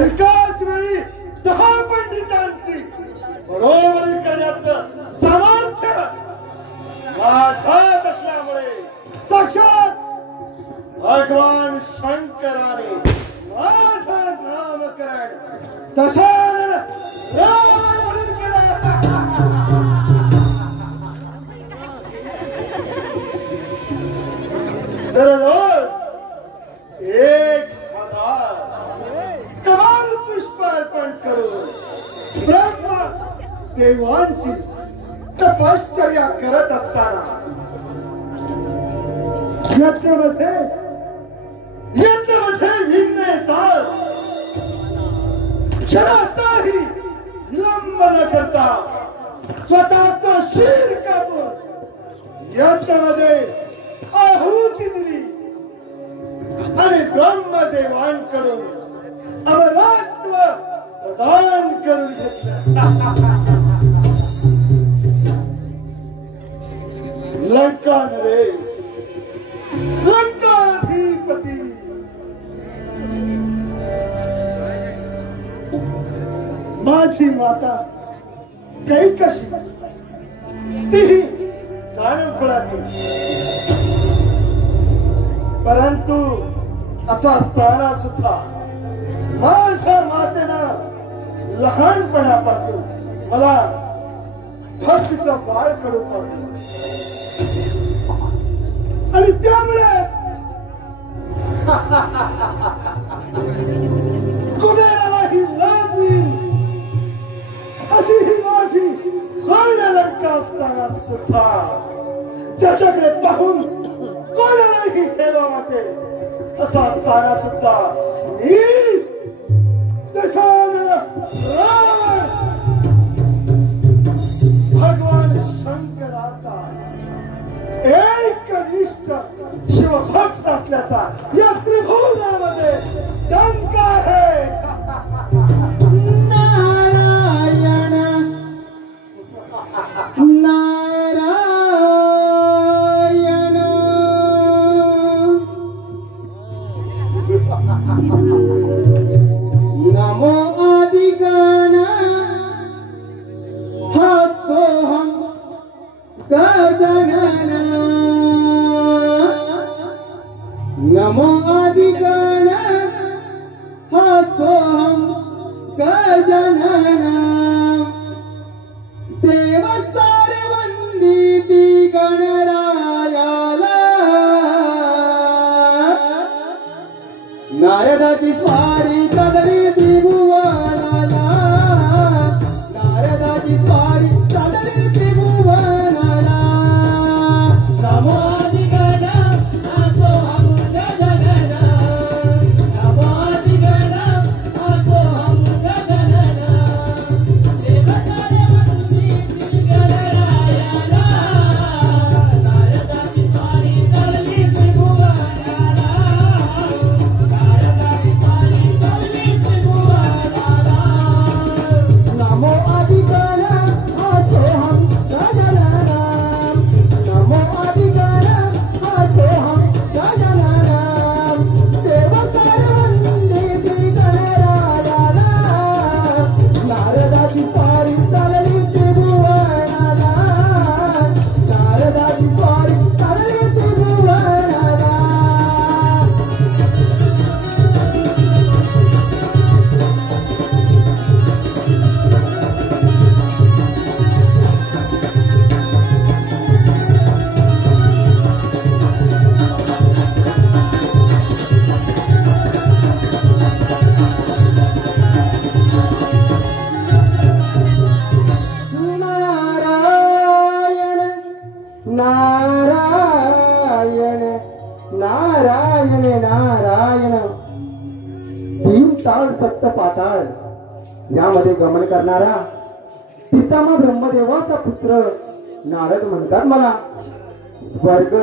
एकाच वेळी 10 पंडितांची बरोबरी करण्याचं सामर्थ्य माझ्यात असल्यामुळे साक्षात भगवान शंकराने माझं नामकरण दशानन रावण म्हणून केलं. दररोज 1000 कमाल पुष्प अर्पण करून ब्रह्मा देवांची तपश्चर्या करत असताना यज्ञमध्ये विघ्न येतात. क्षणाचाही विलंब न करता स्वतःचा शीर कापून यज्ञामध्ये आहुती दिली आणि ब्रह्मदेवांकडून अमरत्व प्रदान करून घेतलं. लंका नरेश, लंकाधिपती माझी माता कैकशी तीही दानफळाची. परंतु असं असताना सुद्धा माझ्या मातेनं लहानपणापासून मला भक्तीचं बाळ करून पाहिलं आणि त्यामुळेच कुबेरालाही लाज येईल अशी ही माझी स्वर्ण लंका असताना सुद्धा ज्याच्याकडे पाहून कोणालाही हेवा वाटेल असं असताना सुद्धा मी दशानन रावण भगवान शंकराचा एकनिष्ठ शिवभक्त असल्याचा या त्रिभुवनामध्ये डंका आहे. नारायण नारायण नमो आदिगण हासोहं गजानन. नमो आदिगण हासोहं गजानन. देव सारे वंदिती गणरायाला. नारदाची स्वारी चालली त्रिभुवनाला. नारदाची स्वारी चालली त्रिभुवनाला. नमो आदिगण हासोहं गजानन. नमो आदिगण हासोहं गजानन. देव सारे वंदिती गणरायाला. नारदाची स्वारी चालली त्रिभुवनाला. नारदाची स्वारी नारायण नारायण नारायण. तीन ताळ सप्त पाताळ यामध्ये गमन करणारा पितामह ब्रह्मदेवाचा पुत्र नारद म्हणतात मला. स्वर्ग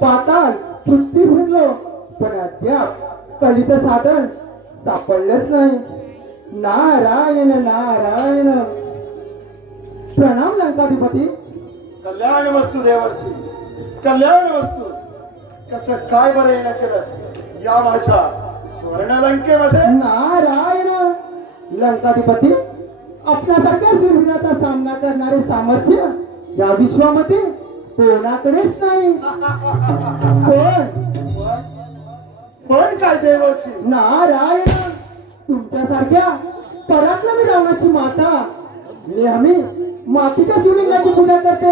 पाताळ पृथ्वी फिरलो पण अद्याप कलीचं साधन सापडलंच नाही. नारायण नारायण. प्रणाम लंकाधिपती. कल्याण वस्तू देवर्षी, कल्याण वस्तू. कसं काय बरं येणं केलं या माझ्या सुवर्ण लंकेमध्ये? नारायण लंकाधिपती, आपल्यासारख्या शूरवीराचा सामना करणारे सामर्थ्य या विश्वामध्ये कोणाकडेच नाही. पण काय देवर्षी? नारायण, तुमच्यासारख्या पराक्रमी रावणाची माता नेहमी मातीच्या शिवलिंगाची पूजा करते.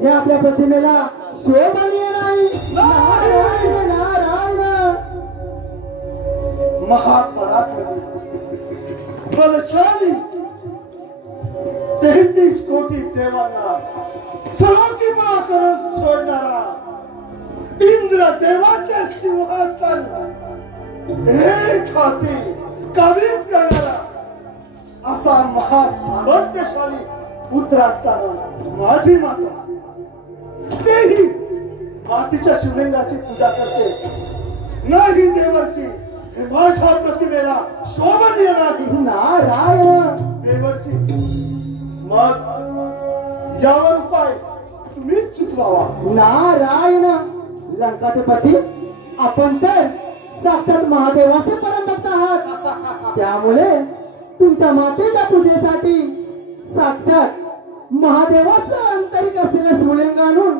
हे आपल्या प्रतिमेला शोभनीय नाही. नारायण नारायण. महापराक्रमी बलशाली 33 कोटी देवांना सळोखीपणा करून सोडणारा इंद्र देवाचे सिंहासन एक हाती काबीज करणारा असा महासामर्थ्यशाली पुत्र असताना माझी माता तेही मातीच्या शिवलिंगाची पूजा करते. नाही देवर्षी, हे माझ्या प्रतिमेला शोभनीय नाही. नारायण देवर्षी, मग यावर उपाय तुम्हीच सुचवावा. नारायण लंकाधिपती, आपण तर साक्षात महादेवाचे परमभक्त आहात. त्यामुळे तुमच्या मातेच्या पूजेसाठी साक्षात महादेवाचं आंतरिक असलेलं शिवलिंग आणून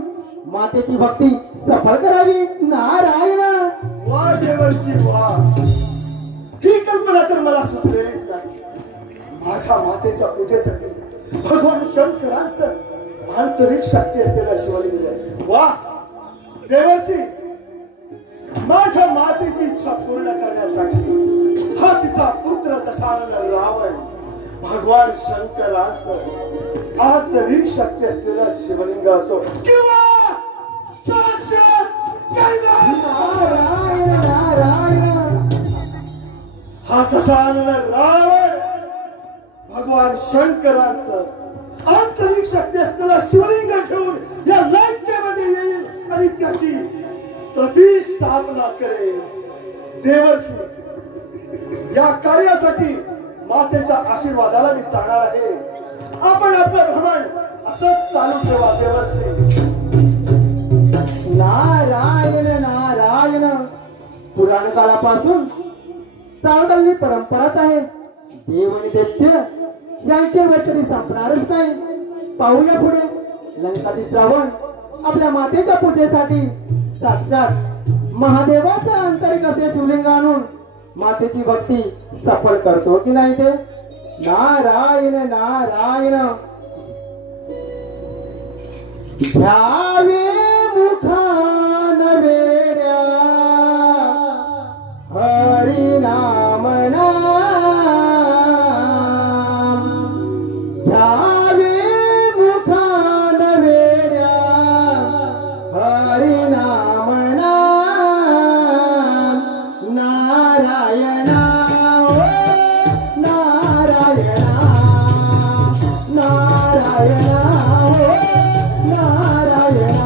मातेची भक्ती सफल करावी. नारायण. वा देवर्षी वा, ही कल्पना तर मला सुचलेलीच नाही. माझ्या मातेच्या पूजेसाठी भगवान शंकरांचं आंतरिक शक्ती असलेला शिवलिंग. वा देवर्षी, माझ्या मातेची इच्छा पूर्ण करण्यासाठी हा तिचा पुत्र दशानन रावण भगवान शंकरांचं आंतरिक शक्ती असलेला शिवलिंग असो किंवा साक्षात कैलास. नारायण नारायण. हा दशानन रावण भगवान शंकरांचं आंतरिक शक्ती असलेला शिवलिंग घेऊन या लंकेमध्ये येईल आणि त्याची प्रतिष्ठापना करेल. देवर्षी, या कार्यासाठी मातेच्या आशीर्वादाला मी जाणार आहे. आपण आपलं भ्रमण असंच चालू ठेवा देवर्षी. नारायण नारायण. पुराण काळापासून चालत आलेली परंपराच आहे. देव आणि दैत्य यांच्यावर कधी संपणारच नाही. पाहूया पुढे. लंकाधीश रावण आपल्या मातेच्या पूजेसाठी साक्षात महादेवाचं आंतरिक असे शिवलिंग आणून मातेची भक्ती सफल करतो की नाही ते. नारायण नारायण. घ्यावे मुखान वेड्या हरी नाम नाम. घ्यावे मुखान वेड्या हरी नाम नाम. नारायण नारायण नारायण नारायण.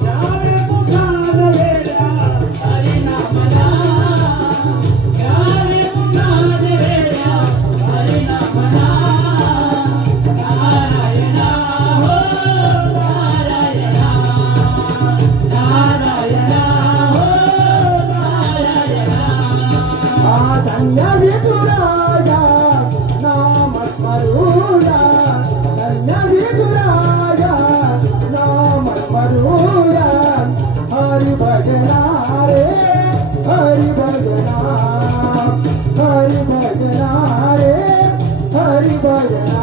घ्यावे मुखान वेड्या हरी नाम नाम. घ्यावे मुखान वेड्या हरी नाम नाम. नारायण हो नारायण. नारायण हो नारायण. धन्य विठुराया नाम स्मरूया. धन्य विठुराया नाम स्मरूया. हरि भजना रे हरि भजना. हरि भजना रे हरि भजना.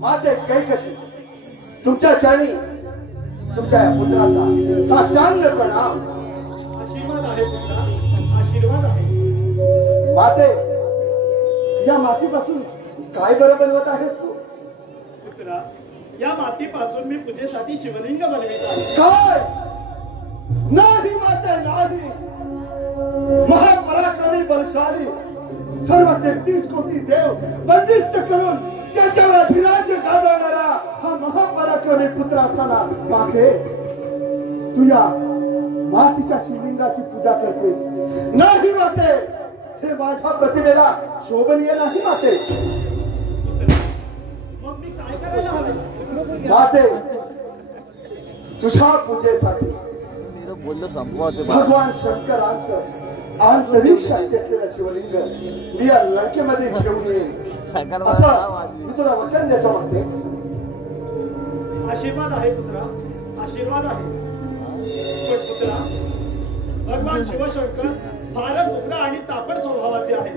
माते कैकशी तुमच्या चरणी तुमच्या पुत्राचा साष्टांग प्रणाम. आशीर्वाद आहे पुत्रा, आशीर्वाद आहे. माते या मातीपासून काय बरं बनवत आहेस तू? पुत्रा, या मातीपासून मी पूजेसाठी शिवलिंग बनवित आहे. काय? नाही माते नाही. महापराक्रमी बलशाली सर्व 33 कोटी देव बंदिस्त करून त्याच्यावर अधिराज्य गाजवणारा हा महापराक्रमी पुत्र असताना माते तू या मातीच्या शिवलिंगाची पूजा करतेस? नाही माते, हे माझ्या प्रतिमेला शोभनीय नाही माते. पुत्रा, मग मी काय करायला हवे? माते तुझ्या पूजेसाठी भगवान शंकरांचं आंतरिक शक्ती असलेलं शिवलिंग मी या लंकेमध्ये घेऊन येईल असं मी तुला वचन देतो म्हणते. आशीर्वाद आहे पुत्रा, आशीर्वाद आहे. पण पुत्रा, भगवान शिवशंकर फारच उग्र आणि तापड स्वभावाचे आहे.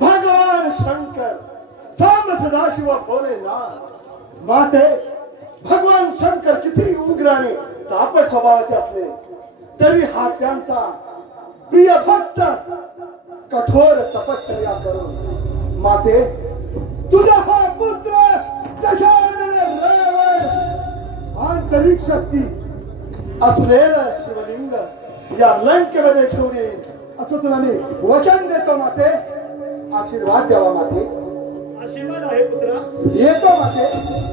भगवान शंकर सांब सदाशिव भोलेनाथ. माते भगवान शंकर किती उग्र आणि तापड स्वभावाचे असले तरी हा त्यांचा प्रिय भक्त कठोर तपश्चर्या करून माते तुझा हा पुत्र आंतरिक शक्ती असलेलं शिवलिंग या लंकेमध्ये घेऊन येईल असं तुला मी वचन देतो माते. आशीर्वाद द्यावा माते. आशीर्वाद आहे पुत्रा. येतो माते.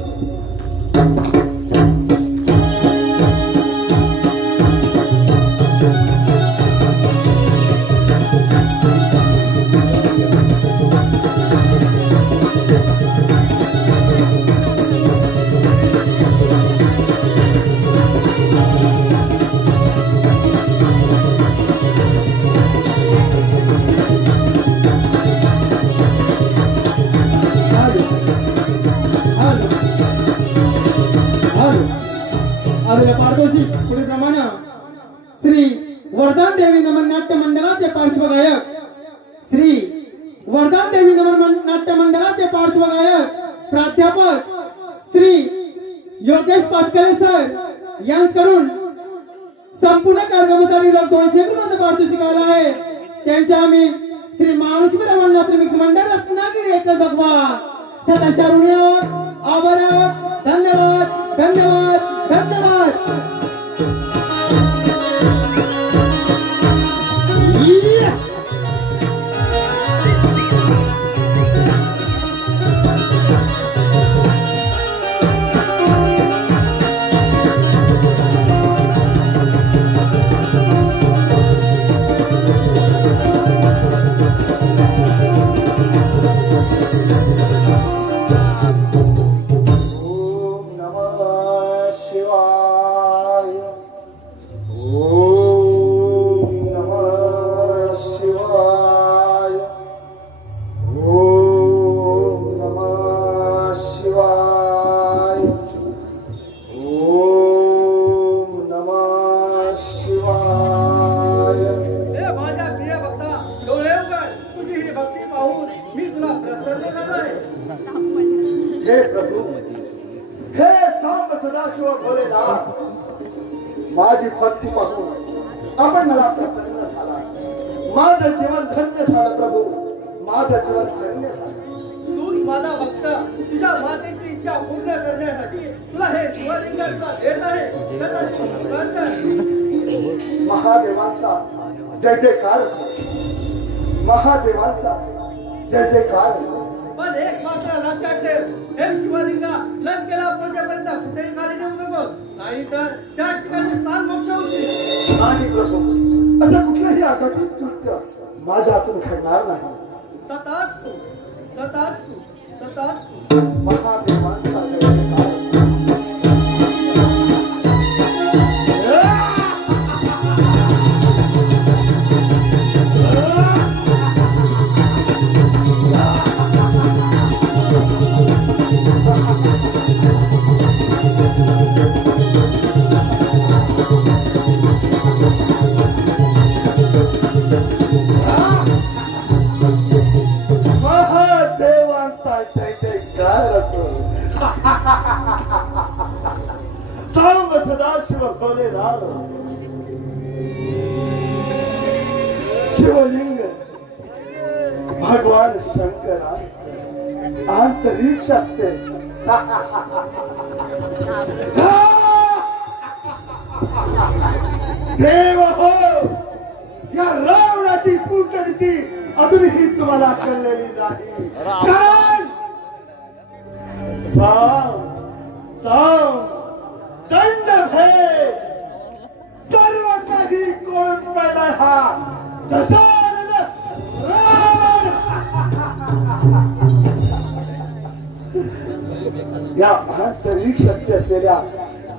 पारदोषी पुढील प्रमाणे श्री वरदान देवी नमन नाट्य मंडळाचे पार्श्वगायक श्री वरदान देवी नमन नाट्य मंडळाचे पार्श्वगायक प्राध्यापक श्री योगेश पाटकरे सर यांच्याकडून संपूर्ण कार्यक्रमासाठी लोक 200 रुपये पारितोषिक आला आहे. त्यांच्या आम्ही श्री महालक्ष्मी रमणनाथ मिक्स मंडळ रत्नागिरी एकच भगवा सदाच्या ऋणी आहोत, आभार आहोत. धन्यवाद धन्यवाद धन्यवाद. सदाशिव भोलेनाथ माझी भक्ती पाहून आपण मला प्रसन्न झाला. माझं जीवन धन्य झालं प्रभू, माझं जीवन धन्य झालं. तू माझा भक्त तुझ्या मातेची इच्छा पूर्ण करण्यासाठी तुला हे शिवलिंग देत आहे. महादेवांचा जय जयकार असो, महादेवांचा जय जयकार असो. पण एक मात्र लक्षात ठेव, हे शिवलिंग लंकेला पोहोचेपर्यंत कुठेही खाली नेऊ नकोस, नाहीतर त्या ठिकाणी स्थान मोक्ष होतील. नाही प्रभू, असं कुठलंही अघटित कृत्य माझ्या हातून घडणार नाही. तथास्तु तथास्तु तथास्तु. महादेवांचा जय जयकार असो. सांब सदाशिव भोलेनाथ शिवलिंग भगवान शंकरांचं अंतरिक्ष असते. देव हो, या रावणाची कूटनीती अजूनही तुम्हाला कळलेली नाही. कारण साम दाम दंड भेद सर्व काही कोण पडला हा दशानन रावण. या अंतरिक्ष शक्ती असलेल्या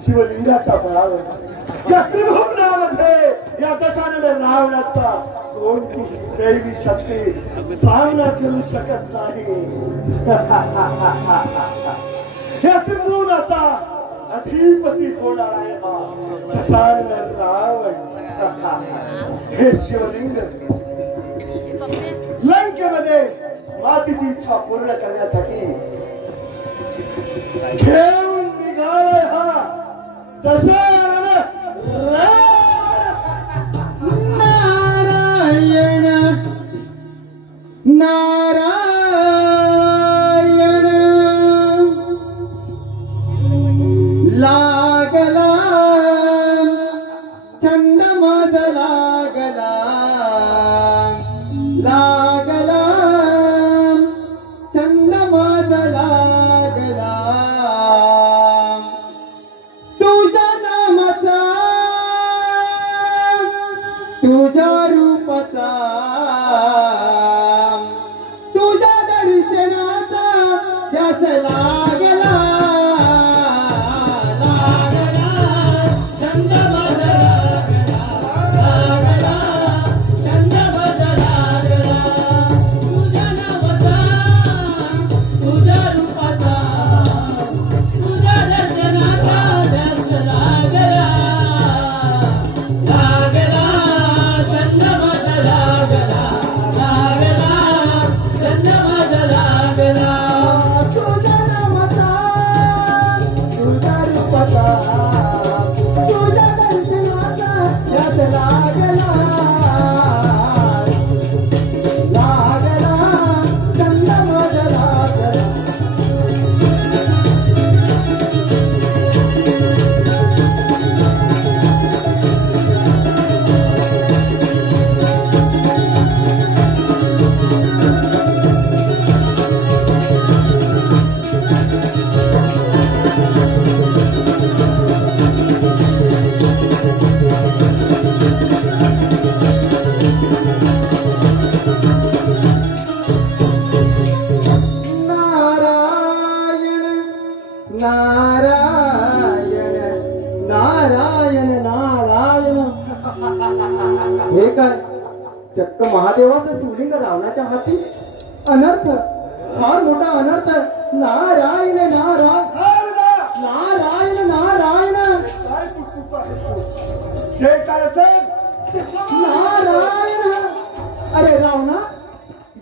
शिवलिंगाच्या बळावर या त्रिभुवनामध्ये या दशानन रावणाचा कोणतीही दैवी शक्ती सामना करू शकत नाही. या त्रिभुवनाचा अधिपती होणार आहे हा दशानन रावण. हे शिवलिंग लंकेमध्ये मातीची इच्छा पूर्ण करण्यासाठी घेऊन निघालाय हा दशानन नारायण नारायण लागला छंद मद लागला लागला छंद मद लागला तुझ्या नामाचा तुझ्या रूपाचा तुझ्या दर्शनाचा ध्यास लागला हे काय चक्क महादेवाचं शिवलिंग रावणाच्या हाती. अनर्थ, फार मोठा अनर्थ. नारायण नारायण नारायण नारायण जे काय असेल नारायण. अरे रावणा,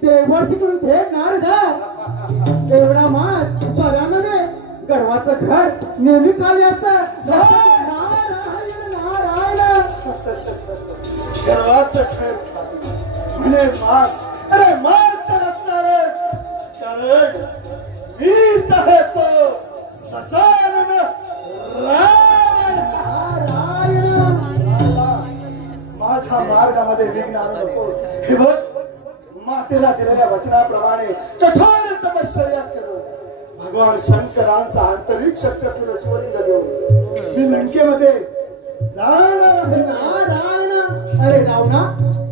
देवर्षीकडून थेट नारद एवढा मात बरा नव्हे. गर्वाचं घर नेहमी खाली असतं. नारायण नारायण गर्वाचं घर म्हणे मार. अरे मार तर असणार, कारण मीच आहे तो दशानन रावण. माझ्या मार्गामध्ये विघ्न आणू नकोस. हे बघ, मातेला दिलेल्या वचनाप्रमाणे कठोर तपश्चर्या करून भगवान शंकरांचा आंतरिक शक्ती असलेलं शिवलिंग घेऊन मी लंकेमध्ये जाणार आहे. नारायण. अरे रावणा,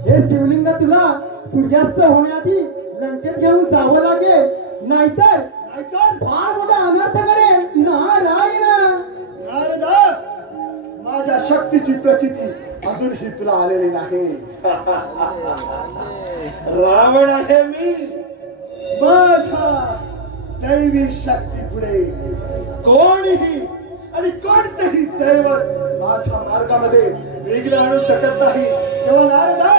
हे शिवलिंग तुला सूर्यास्त होण्याआधी लंकेत घेऊन जावं लागेल, नाहीतर फार मोठा अनर्थ घडेल. नारायण. नारदा, माझ्या शक्तीची प्रचिती अजूनही तुला आलेली नाही. रावण आहे मी. माझ्या दैवी शक्ती पुढे कोणीही आणि कोणतेही दैवत माझ्या मार्गामध्ये विघ्न आणू शकत नाही. तेव्हा नारदा,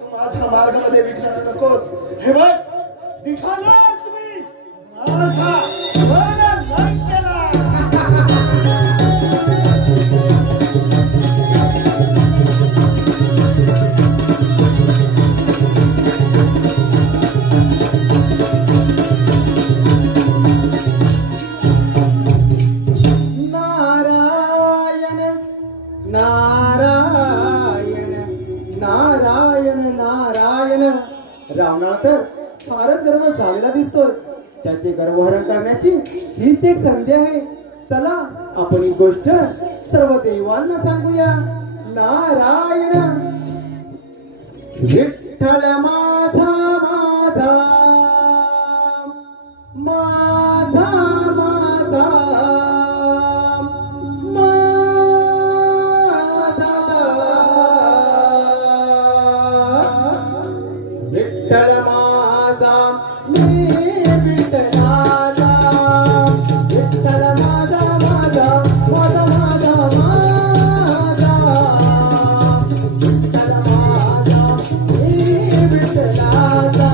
तू माझ्या मार्गामध्ये विघ्न आणू नकोस. हे बघ, निघालोच मी माझा झालेला दिसतोय, त्याचे गर्वहरण करण्याची हीच एक संधी आहे. चला आपण ही गोष्ट सर्व देवांना सांगूया. नारायण विठ्ठल माझा माझा माझा माझा माझा विठ्ठल माझा मी विठ्ठलाचा विठ्ठल माझा माझा माझा माझा माझा विठ्ठल माझा मी विठ्ठलाचा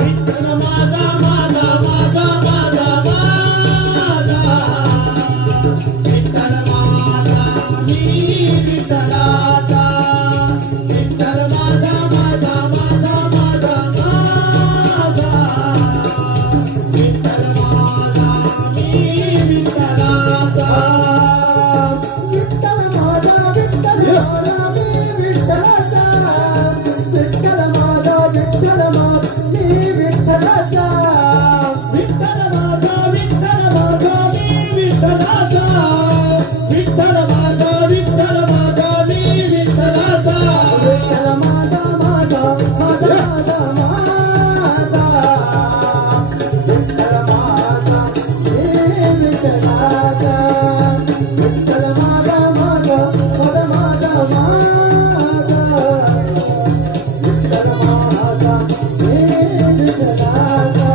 विठ्ठल माझा माझा माझा माझा माझा विठ्ठल माझा मी विठ्ठलाचा विठ्ठल माझा माझा माझा माझा माझा विठ्ठल माझा मी विठ्ठलाचा विठ्ठल माझा विठ्ठल माझा मी विठ्ठलाचा विठ्ठल माझा विठ्ठल माझा मी विठ्ठलाचा विठ्ठल माझा विठ्ठल माझा मी विठ्ठलाचा विठ्ठल माझा विठ्ठल माझा मी विठ्ठलाचा विठ्ठल माझा माझा माझा माझा माझा विठ्ठल माझा मी विठ्ठलाचा विठ्ठल माझा माझा माझा माझा माझा विठ्ठल माझा मी विठ्ठलाचा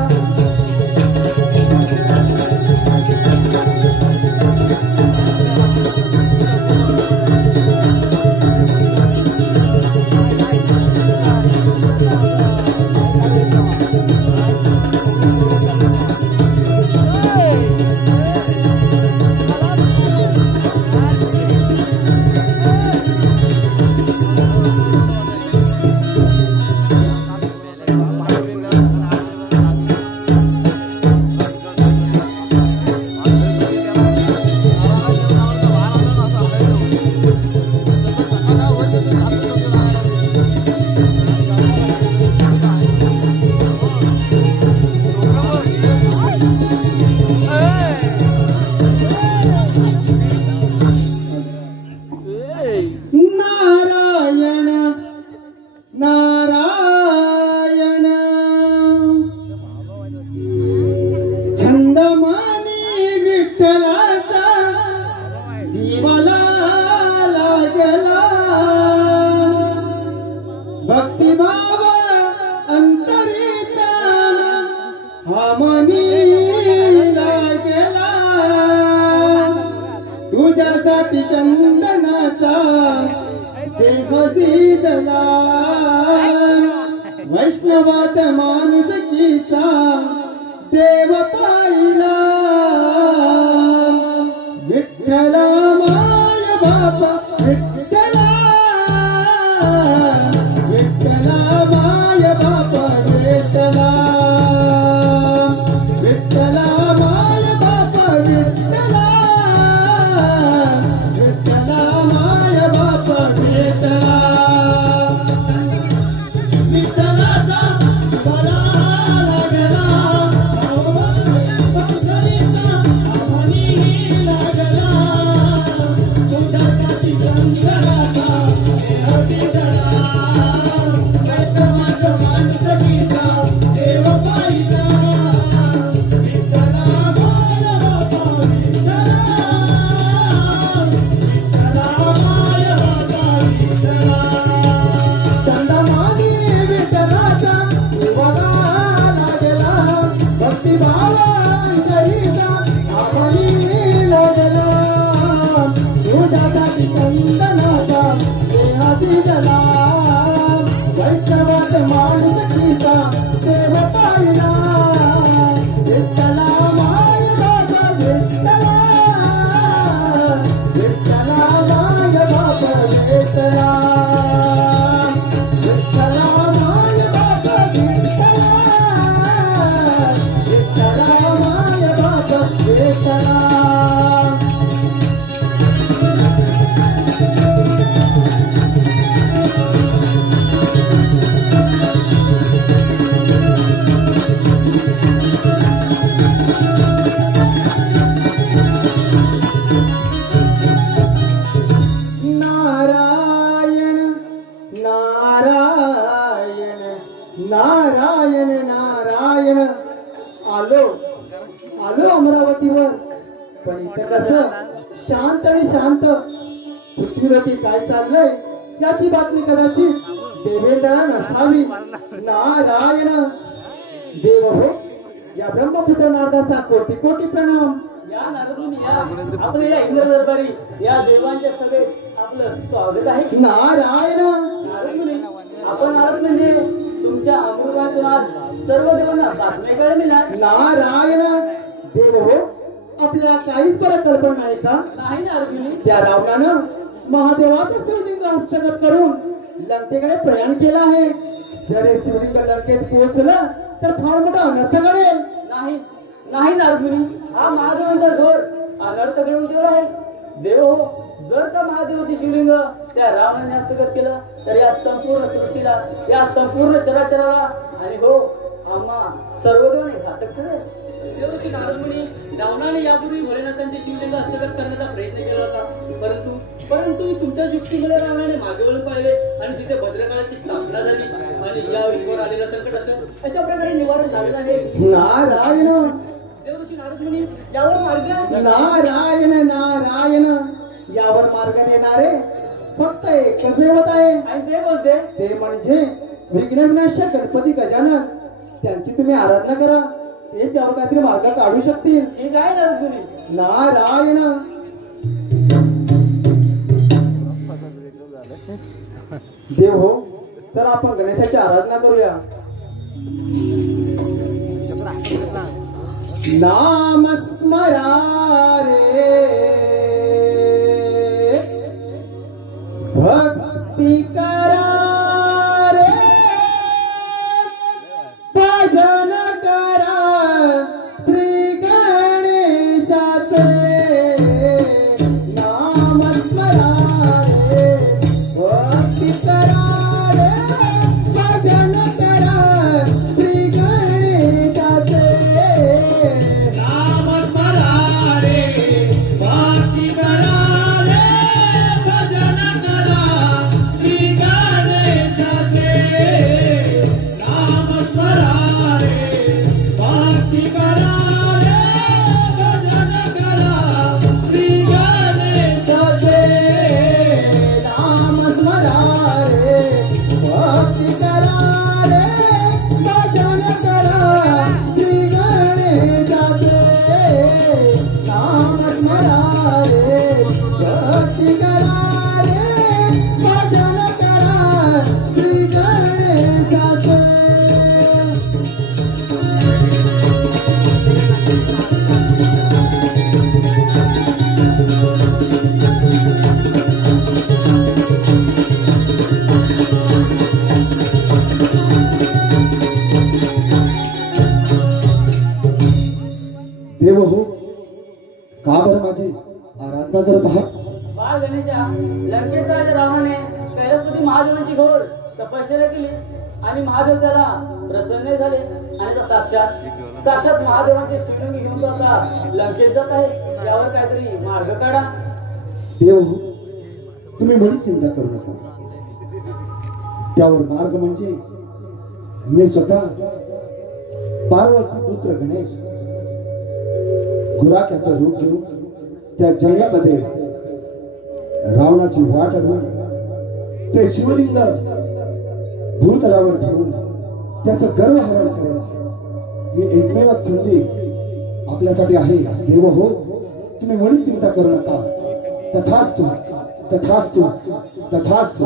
नारायण नारायण छंदमानी विठ्ठलाचा जीवाला लागला भक्तिभाव अंतरिता हा मनी लागला तुझ्यासाठी चंदनाचा देव दिला वैष्णवात माणुसकीचा देव पाहिला विठ्ठला माय बापा विठ्ठला विठ्ठला माय बापा विठ्ठला विठ्ठला माय बापा विठ्ठला विठ्ठला माय बापा विठ्ठला विठ्ठलाचा बळा लागला अमरावतीवर, पण इथं कसं शांत आणि शांत. पृथ्वीवरती काय चाललंय याची बातमी कदाचित देवेंद्राला नसावी. नारायण देव हो, या ब्रह्मपुत्र नारदाचा कोटी कोटी प्रणाम. या नारदमुनी या, आपल्या या इंद्र दरबारी या देवांच्या सभेत आपलं स्वागत आहे. नारायण नारदमुनी, आपण नारद म्हणजे तुमच्या अमृतातून आज सर्व देवांना बातम्या मिळाल्या. नारायण देव हो, आपल्याला काहीच बरं कल्पना नाही का? नाही नारदमुनी. त्या रावणानं महादेवाचं शिवलिंग हस्तगत करून लंकेकडे प्रयाण केलं आहे. जर हे शिवलिंग लंकेत पोहोचलं तर फार मोठा अनर्थ घडेल. नाही नाही नारदमुनी, हा महादेवांचा घोर अनर्थ घडवून ठेवला आहे. देव हो, जर का महादेवाचे शिवलिंग त्या रावणाने हस्तगत केलं तर या संपूर्ण सृष्टीला, या संपूर्ण चराचराला आणि हो आम्हा सर्व देवाने घातक ठरेल. देवश्री नारदमुनी, रावणाने यापूर्वी भोलेनाथांचे शिवलिंग हस्तगत करण्याचा प्रयत्न केला होता, परंतु तुमच्या युक्तीमुळे रावणाने मागे वळून पाहिले आणि तिथे भद्रकाळाची स्थापना झाली आणि या विश्वावर आलेल्या संकटाचं अशा प्रकारे निवारण झालेलं आहे. नारायण देवऋषी नारदमुनी, यावर मार्ग. नारायण नारायण, यावर मार्ग देणारे फक्त एकच देवत आहे. आणि ते बोलते ते म्हणजे विघ्नविनाशक गणपती गजानन. त्यांची तुम्ही आराधना करा, तेच यावर काहीतरी मार्ग काढू शकतील. ठीक आहे नारदमुनी. नारायण देव हो, तर आपण गणेशाची आराधना करूया. नाम स्मरा रे भक्ती करा रे, भजन करा श्री गणेशाचे. नाम स्मरा रे भक्ती करा रे, भजन करा श्री गणेशाचे. नाम स्मरा रे भक्ती करा रे, भजन करा श्री गणेशाचे. नाम स्मरा रे भक्ती करा रे, भजन करा श्री गणेशाचे. नाम स्मरा रे भक्ती करा रे, भजन करा श्री गणेशाचे. नाम स्मरा रे भक्ती करा रे, भजन करा श्री गणेशाचे. देव हो, का बरं माझी आराधना करत आहात? बाळ गणेशा, लंकेत राजा रावणाने कैलासपती महादेवांची घोर तपश्चर्या केली आणि महादेव त्याला प्रसन्न झाले आणि तो साक्षात महादेवांचे शिवलिंग घेऊन तो आता लंकेत जात आहे. यावर काहीतरी मार्ग काढा. देव हो, तुम्ही मुळीच चिंता करू नका. त्यावर मार्ग म्हणजे मी स्वतः पार्वती पुत्र गणेश गुराख्याचं रूप घेऊन त्या जंगलामध्ये रावणाची वाट अडवून ते शिवलिंग भूतलावर ठेवून त्याचं गर्व हरण करेल. ही एकमेव संधी आपल्यासाठी आहे. देव हो, तुम्ही मुळीच चिंता करू नका. तथास्तु तथास्तु तथास्तु.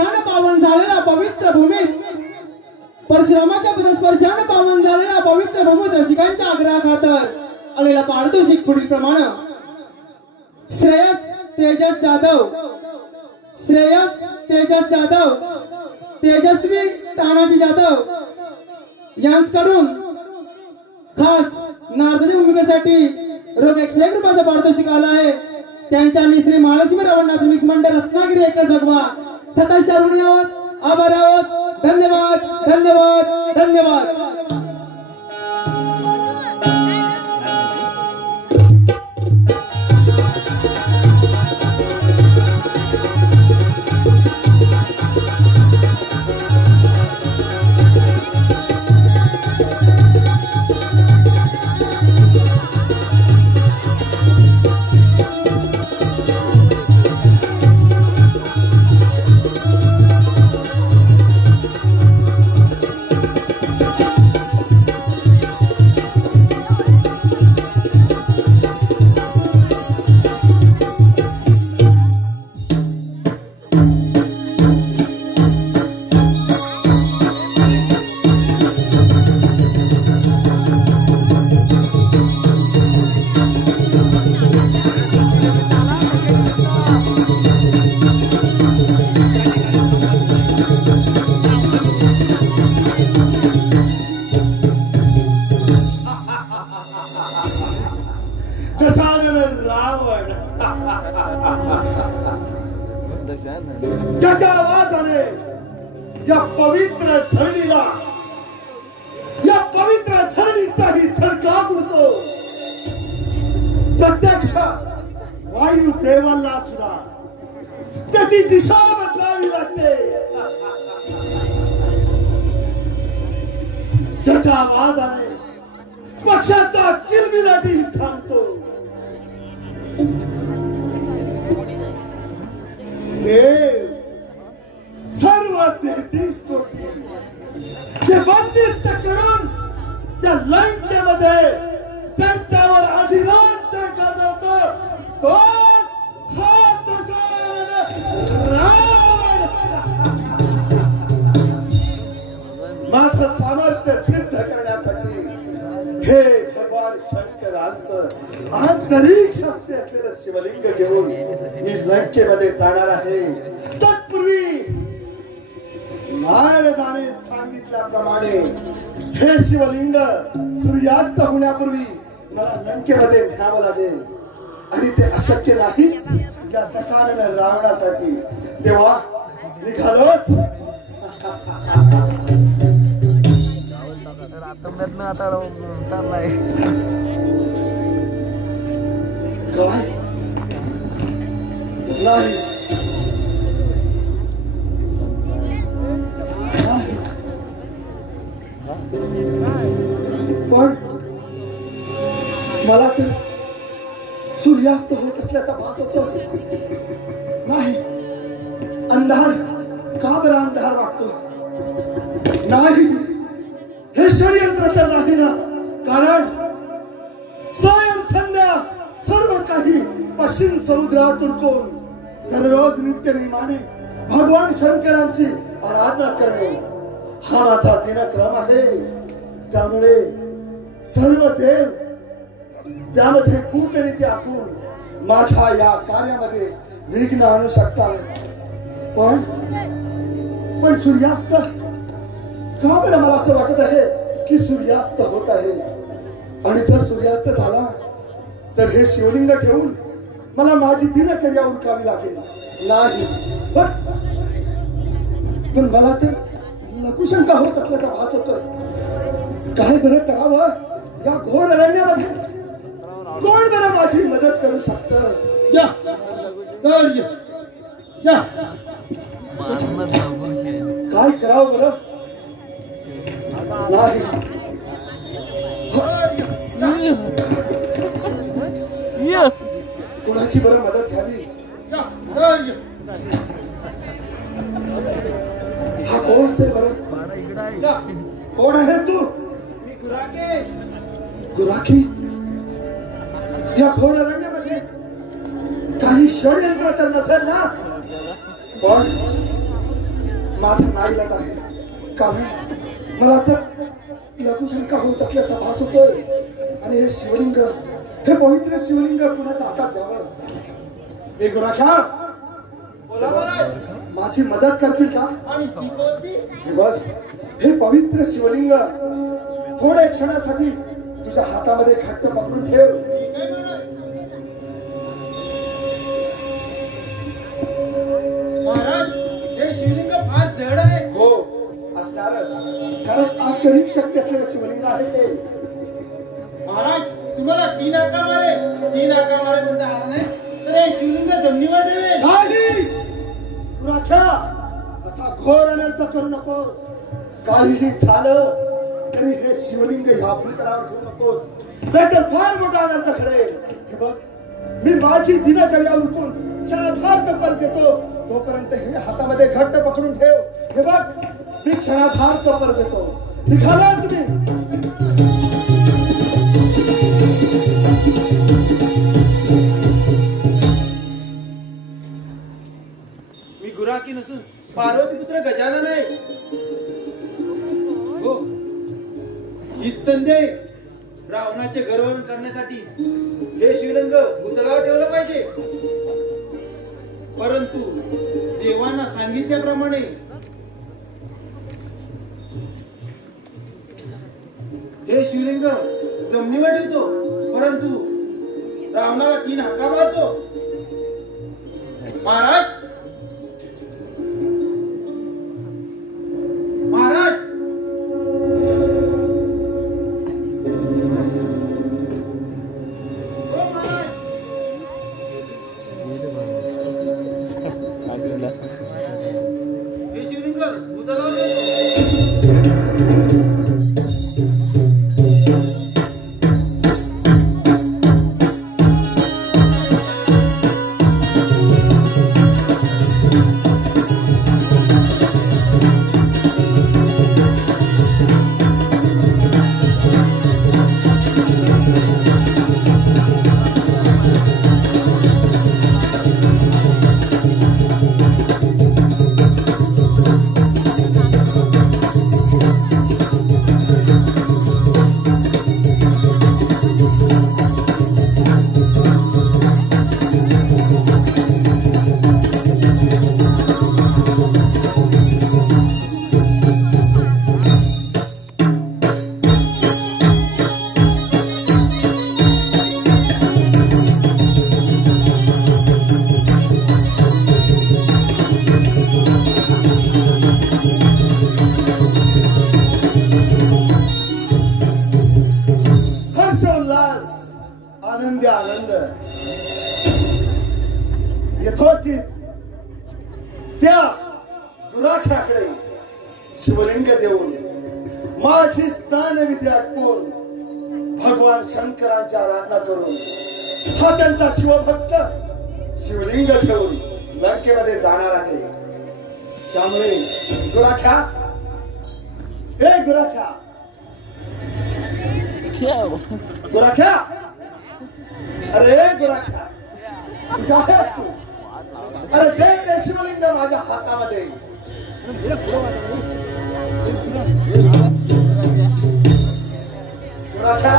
पदस्पर्शाने पावन झालेला पवित्र भूमीत परशुरामाच्या पदस्पर्शाने पावन झालेला पवित्र भूमीत रसिकांच्या आग्रहाखातर आलेला पारितोषिक पुढील प्रमाणे श्रेयस तेजस जाधव तेजस्वी तानाजी जाधव यांच्याकडून खास नारदाच्या भूमिकेसाठी रोख 101 रुपयाचा पारितोषिक आला आहे। त्यांच्या मी श्री महालक्ष्मी रवणनाथ मिक्स मंडळ रत्नागिरी एकच भगवा सताश चारुणी आहोत, आभार आहोत। धन्यवाद धन्यवाद धन्यवाद। ज्याच्या आवाजाने या पवित्र धरणीचाही थरकाप उडतो। प्रत्यक्ष वायू देवाला सुद्धा त्याची दिशा बदलावी लागते। ज्याच्या आवाजाने पक्षाचा किलबिलाटी थांबतो। देव सर्व 33 कोटी जे बंदिस्त करून त्या लंकेमध्ये त्यांच्यावर अधिराज्य गाजवतो तो हा रावण। माझं सामर्थ्य सिद्ध करण्यासाठी हे भगवान शंकरांचं अंतरिक्ष असलेलं शिवलिंग घेऊन मी लंकेमध्ये जाणार आहे। तत्पूर्वी नारदाने सांगितल्याप्रमाणे हे शिवलिंग सूर्यास्त होण्यापूर्वी मला लंकेमध्ये न्यावं लागेल आणि ते अशक्य नाहीच या दशानन रावणासाठी। तेव्हा निघालोच। काय नाही पण मला तर सूर्यास्त होत असल्याचा भास होतो। नाही अंधार का बरं अंधार वाटतो? नाही हे षडयंत्र तर नाही ना, कारण स्वयं संध्या सर्व काही पश्चिम समुद्रात उरकून दररोज नित्य नियमाने भगवान शंकरांची आराधना करणे हा माझा दिनक्रम आहे। त्यामुळे सर्व देव त्यामध्ये कूटनीती आखून माझ्या या कार्यामध्ये विघ्न आणू शकतात। पण सूर्यास्त का बरं मला असं वाटत आहे की सूर्यास्त होत आहे। आणि जर सूर्यास्त झाला तर हे शिवलिंग ठेवून मला माझी दिनचर्या उरकावी लागेल। नाही पण मला तर लघुशंका होत असल्याचा भास होतोय। काय बरं करावं या घोर अरण्यामध्ये? कोण बरं माझी मदत करू शकतं? काय करावं बरं? नाही कुणाची बरं मदत घ्यावी? हा कोण असेल बरं? कोण आहेस तू? गुराखी या घोर अरण्यामध्ये काही षडयंत्र तर नसेल ना? माझा नाईलाज आहे, कारण मला तर लघुशंका होत असल्याचा भास होतोय. आणि हे शिवलिंग, हे पवित्र शिवलिंग कुणाच्या हातात द्यावं? हे गुराख्या, बोला महाराज. माझी मदत करशील का? आणि ती कोणती? हे बघ, हे पवित्र शिवलिंग थोड्या क्षणासाठी तुझ्या हातामध्ये घट्ट पकडून ठेव. ठीक आहे महाराज. महाराज, हे शिवलिंग फार जड आहे. हो, असणारच, कारण आंतरिक शक्ती असलेलं शिवलिंग आहे ते. महाराज, तुम्हाला 3 आकार मारे म्हणता आला नाही तर हे शिवलिंग जमिनीवर ठेवेल. नाही गुराख्या, असा घोर अनर्थ करू नकोस. काहीही झालं तरी हे शिवलिंग ह्या भूतलावर ठेवू नकोस, नाहीतर फार मोठा अनर्थ घडेल. हे बघ, मी माझी दिनचर्या उरकून क्षणार्धात परत देतो, तोपर्यंत हे हातामध्ये घट्ट पकडून ठेव. हे बघ, मी क्षणार्धात परत देतो. निघाला तुम्ही. मी गुराकी नसून पार्वती पुत्र गजानन आहे. हो, ही संधी रावणाचे गर्वहन करण्यासाठी हे शिवलिंग भूतलावर ठेवलं पाहिजे. परंतु देवांना सांगितल्याप्रमाणे हे शिवलिंग जमिनीवर ठेवतो, परंतु रावणाला 3 हाका मारतो. महाराज, महाराज, हो महाराज. हे शिवलिंग भूतलावर ठेवतो. आनंद यथोचित त्या गुराख्याकडे शिवलिंग देऊन माझी स्नानविधी आटपून भगवान शंकरांच्या आराधना करून हा त्यांचा शिवभक्त शिवलिंग घेऊन लंकेमध्ये जाणार आहे. त्यामुळे गुराख्या, हे गुराख्या, गुराख्या, अरे गुराख्या, कुठे आहेस तू? अरे दे ते शिवलिंग माझ्या हातामध्ये. गुराख्या,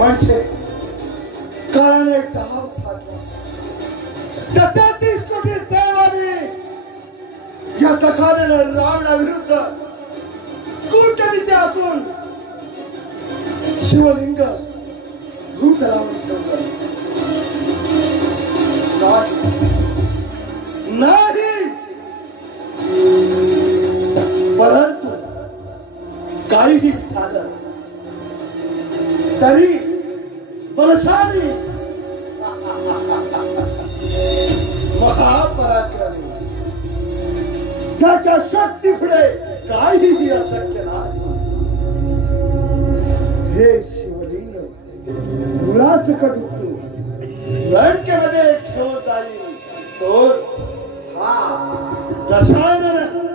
म्हणजे काळाने डाव साधला. 33 कोटी देवानी या दशानेनं रावणाविरुद्ध कूटनीती आखून शिवलिंग रूप लावून ठेवलं. नाही, परंतु काहीही झालं तरी बलशाली ज्याच्या शक्ती पुढे काहीही अशक्य नाही. हे शिवलिंग मुळासकट उठतो लंकेमध्ये घेऊन जाईल तोच हा दशानन.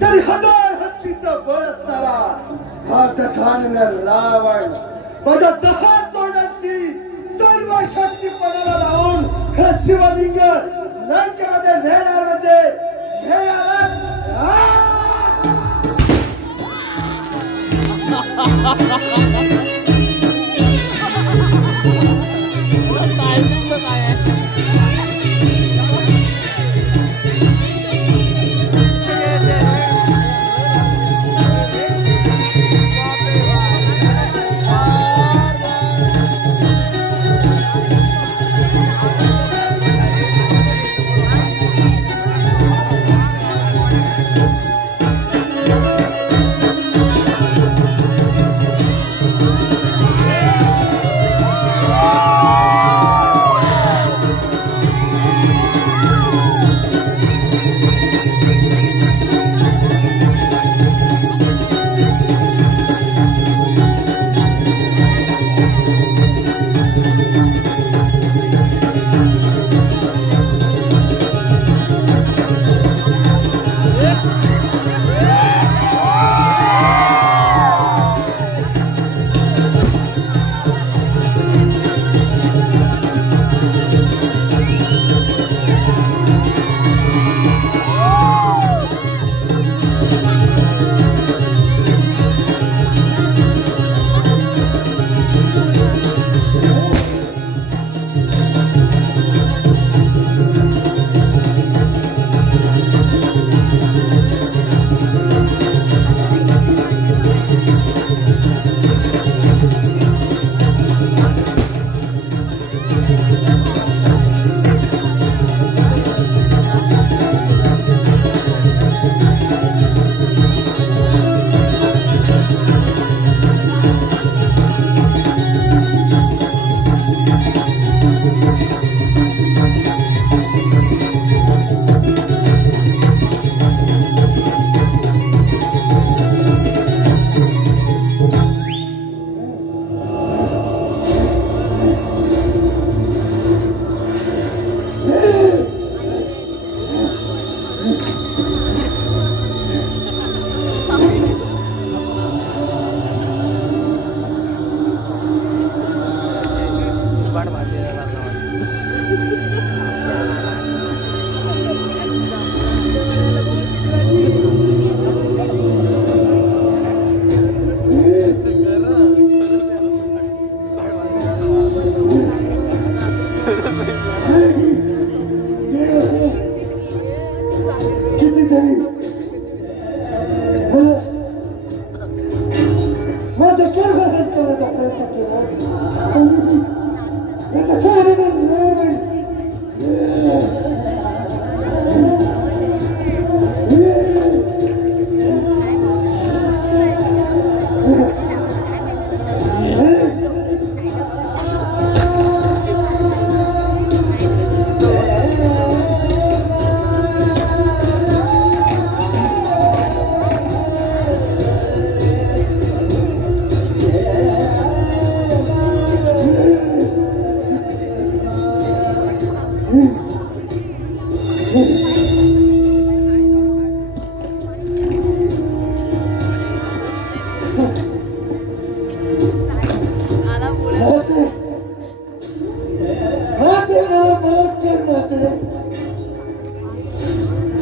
तरी हजार हत्तीचं बळ असणारा हा दशानन रावण माझ्या 10 तोंडांची सर्व शक्ती पणाला लावून हे शिवलिंग लंकेमध्ये नेणार म्हणजे नेणारच.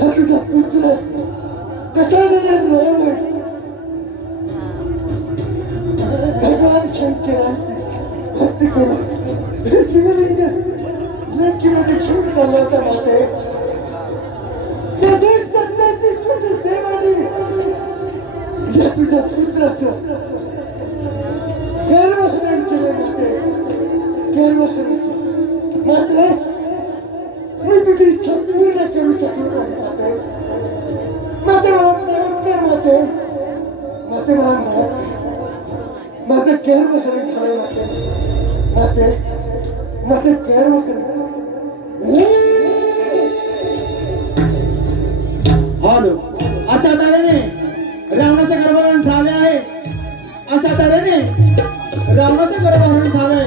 हा तुझा पुत्र कशाने भगवान शंकराची भक्ती करून शिवलिंग लंकेमध्ये घेऊन चालला होता माते. त्या दुष्ट 33 कोटी देवानी या तुझ्या पुत्राचं गर्वहरण केले माते. गर्वहरण केले मात्र मी तुझी इच्छा पूर्ण करू शकलो नाही माते. माते मला मदत कर माते. माते मला मदत कर. माझं गर्वहरण झालं माते. माते माझं गर्वहरण. हॅलो, अशा तऱ्हेने रावणाचं गर्भहरण झाले आहे. अशा तऱ्हेने रावणाचं गर्भहरण झालंय.